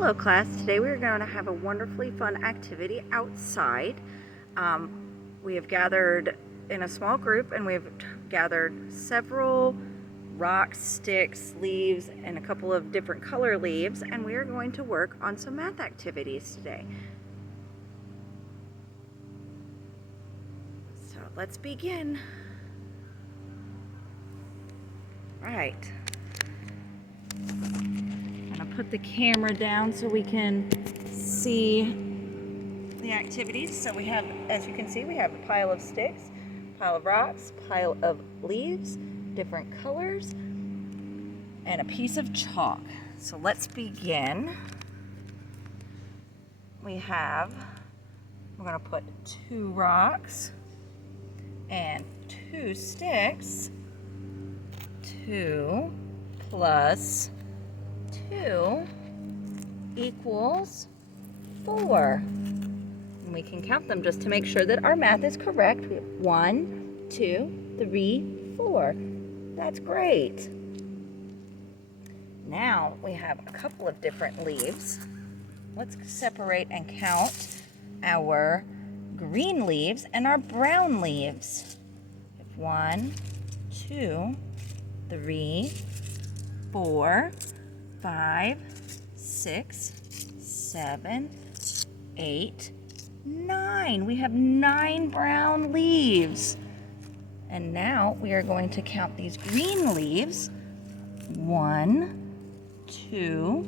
Hello class, today we're going to have a wonderfully fun activity outside. We have gathered in a small group and we've gathered several rocks, sticks, leaves, and a couple of different color leaves, and we are going to work on some math activities today. So let's begin. All right. Put the camera down so we can see the activities. So we have, as you can see, we have a pile of sticks, pile of rocks, pile of leaves, different colors, and a piece of chalk. So let's begin. We're going to put 2 rocks and 2 sticks. 2 plus 2 equals 4. And we can count them just to make sure that our math is correct. We have 1, 2, 3, 4. That's great. Now we have a couple of different leaves. Let's separate and count our green leaves and our brown leaves. We have 1, 2, 3, 4, 5, 6, 7, 8, 9. We have 9 brown leaves. And now we are going to count these green leaves. 1, 2,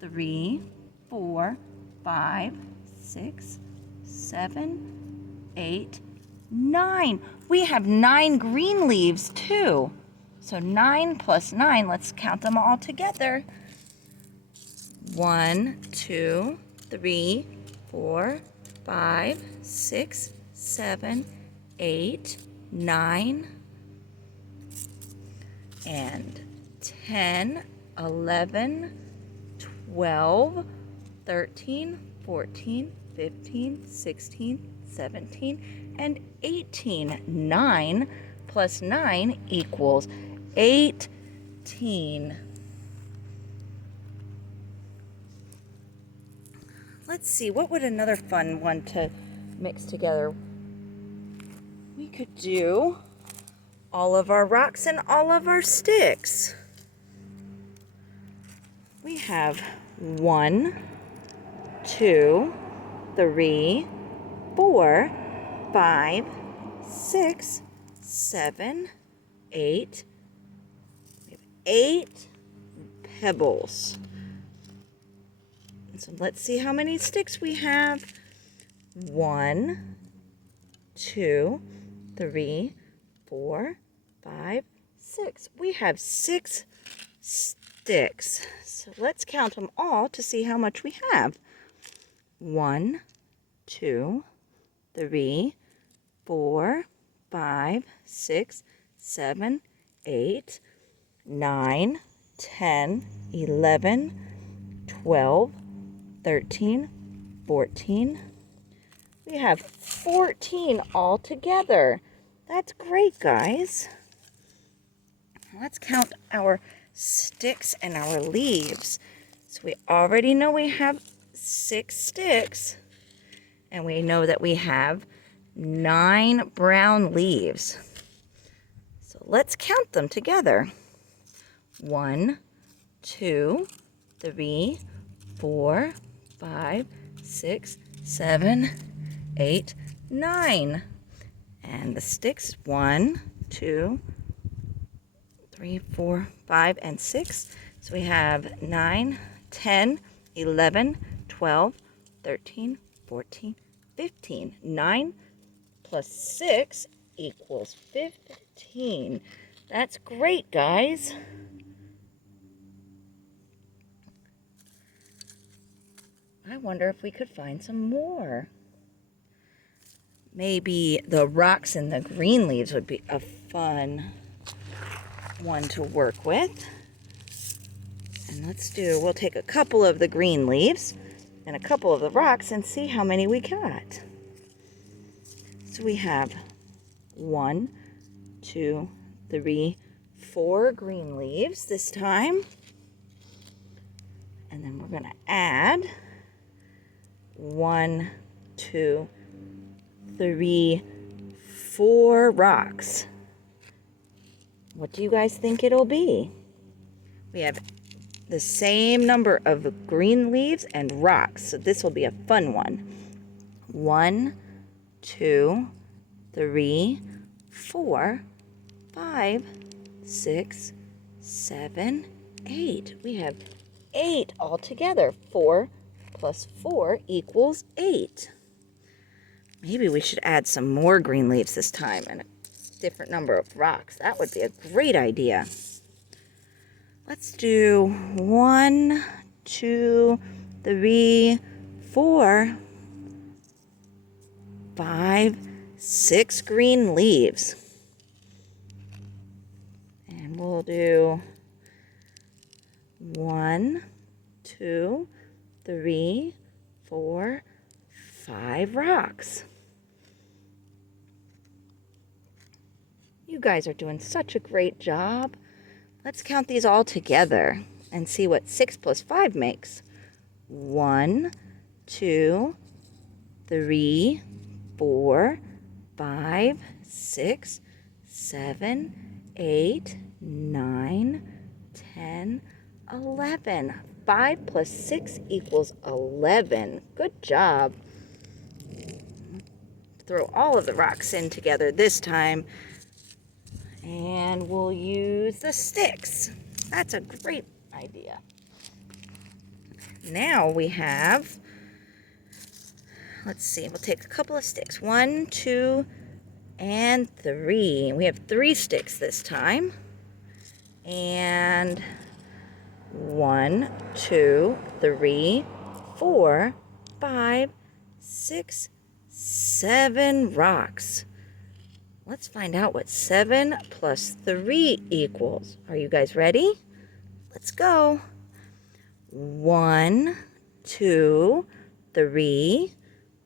3, 4, 5, 6, 7, 8, 9. We have 9 green leaves too. So 9 plus 9, let's count them all together. 1, 2, 3, 4, 5, 6, 7, 8, 9, and 10, 11, 12, 13, 14, 15, 16, 17, and 18. 9 plus 9 equals 18. Let's see, what would another fun one to mix together? We could do all of our rocks and all of our sticks. We have 1, 2, 3, 4, 5, 6, 7, 8. We have 8 pebbles. So let's see how many sticks we have. 1, 2, 3, 4, 5, 6. We have 6 sticks. So let's count them all to see how much we have. 1, 2, 3, 4, 5, 6, 7, 8, 9, 10, 11, 12, 13, 14. We have 14 all together. That's great, guys. Let's count our sticks and our leaves. So we already know we have 6 sticks, and we know that we have 9 brown leaves. So let's count them together. 1, 2, 3, 4, 5, 6, 7, 8, 9. And the sticks, 1, 2, 3, 4, 5, and 6. So we have 9, 10, 11, 12, 13, 14, 15. 9 plus 6 equals 15. That's great, guys. I wonder if we could find some more. Maybe the rocks and the green leaves would be a fun one to work with. And we'll take a couple of the green leaves and a couple of the rocks and see how many we got. So we have 1, 2, 3, 4 green leaves this time. And then we're going to add 1, 2, 3, 4 rocks. What do you guys think it'll be? We have the same number of green leaves and rocks, so this will be a fun one. 1, 2, 3, 4, 5, 6, 7, 8. We have 8 altogether. 4 plus 4 equals 8. Maybe we should add some more green leaves this time and a different number of rocks. That would be a great idea. Let's do 1, 2, 3, 4, 5, 6 green leaves. And we'll do 1, 2, 3, 4, 5 rocks. You guys are doing such a great job. Let's count these all together and see what 6 plus 5 makes. 1, 2, 3, 4, 5, 6, 7, 8, 9, 10, 11. 5 plus 6 equals 11. Good job. Throw all of the rocks in together this time. And we'll use the sticks. That's a great idea. Now we have, let's see, we'll take a couple of sticks. 1, 2, and 3. We have 3 sticks this time. And 1, 2, 3, 4, 5, 6, 7 rocks. Let's find out what 7 plus 3 equals. Are you guys ready? Let's go. 1, 2, 3,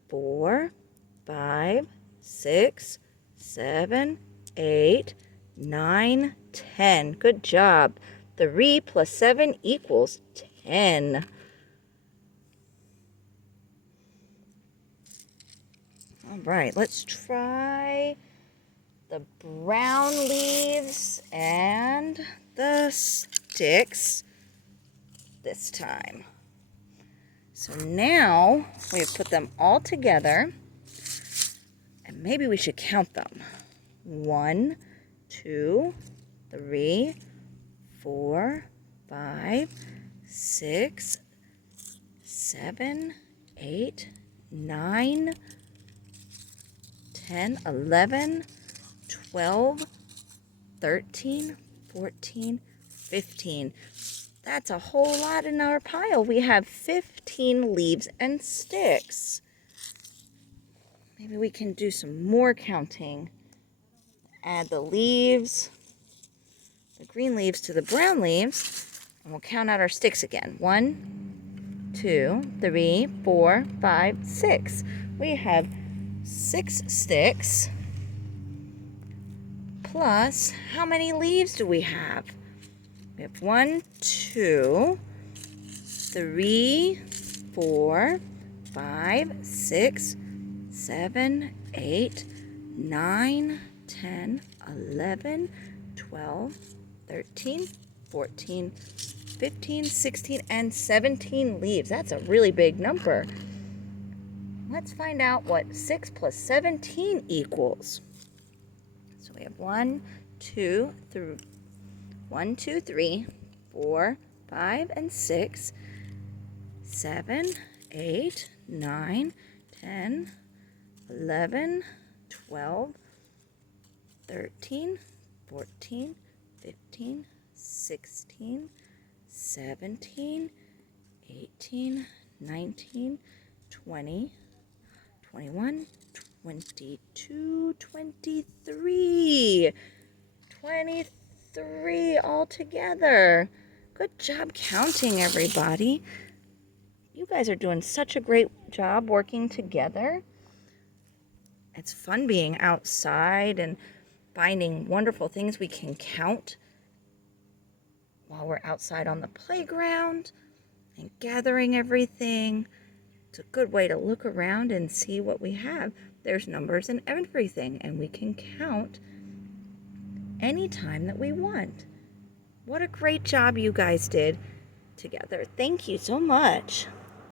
4, 5, 6, 7, 8, 9, 10. Good job. 3 plus 7 equals 10. All right, let's try the brown leaves and the sticks this time. So now we have put them all together, and maybe we should count them. 1, 2, 3, 4, 5, 6, 7, 8, 9, 10, 11, 12, 13, 14, 15. That's a whole lot in our pile. We have 15 leaves and sticks. Maybe we can do some more counting. Add the leaves, the green leaves to the brown leaves, and we'll count out our sticks again. 1, 2, 3, 4, 5, 6. We have 6 sticks. Plus, how many leaves do we have? We have 1, 2, 3, 4, 5, 6, 7, 8, 9, 10, 11, 12, 13, 14, 15, 16, and 17 leaves. That's a really big number. Let's find out what 6 plus 17 equals. So we have 1, 2, 3, 4, 5, and 6, 7, 8, 9, 10, 11, 12, 13, 14, 15, 16, 17, 18, 19, 20, 21, 22, 23. 23 altogether. Good job counting, everybody. You guys are doing such a great job working together. It's fun being outside and finding wonderful things we can count while we're outside on the playground. and gathering everything. It's a good way to look around and see what we have. There's numbers and everything, and we can count anytime that we want. What a great job you guys did together. Thank you so much.